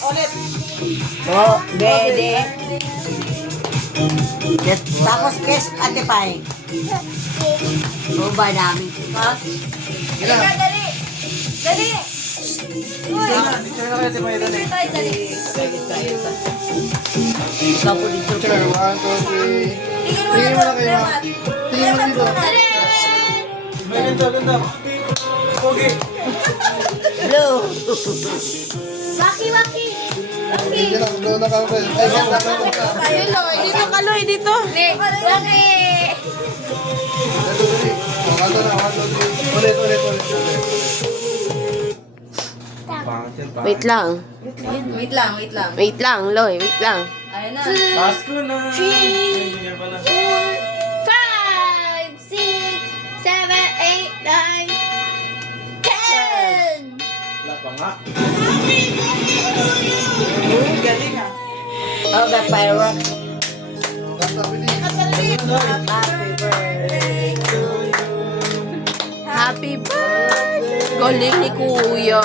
Ulit. Oh, dede. Tapos kiss Ate Pai. Oh, ba namin. Dali. Uy, Picture na kayo, Timay. picture tayo, dali. Ikaw po dito. Picture, 1, 2, 3. Tingin mo na Tingin mo na doon, kayo, Remat. Tingin mo dito. Dali! May ganda. Pogi. Blue. Waki. Hindi lang, blow na camera. Ay, camera. Hello, dito ka, Loy, dito. Waki! Dali. Oh, 1, 2, 3. Ulit. Pangit yan, pangit. Wait lang. Wait lang. Loy. Wait lang. Ayun na. Taas ko na. Ay, ganyan pala. 5, 6, 7, 8, 9, 10! Wala pa nga. Galing ah. Oh, the firework. Kanta, bilis. Happy birthday to you. Happy birthday! Galing ni Kuya.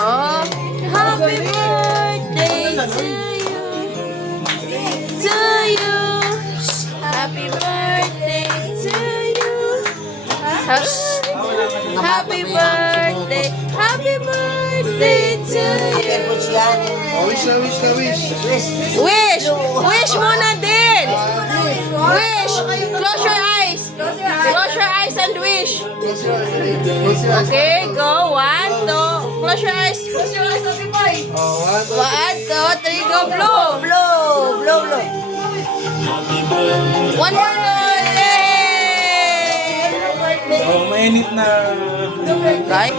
Happy birthday to you. To you. Happy birthday to you. Happy birthday. Happy birthday to Akin po you. Oh, siya. wish na. Wish muna din. Wish. Close your eyes. Close your eyes and wish. Close your eyes, dali. Close your eyes. Okay, go. 1, 2. Close your eyes. Oh, 1, 2, 3. 1, 2, 3, go blue. Blow. One more. Yay! Oh, mainit na. Right?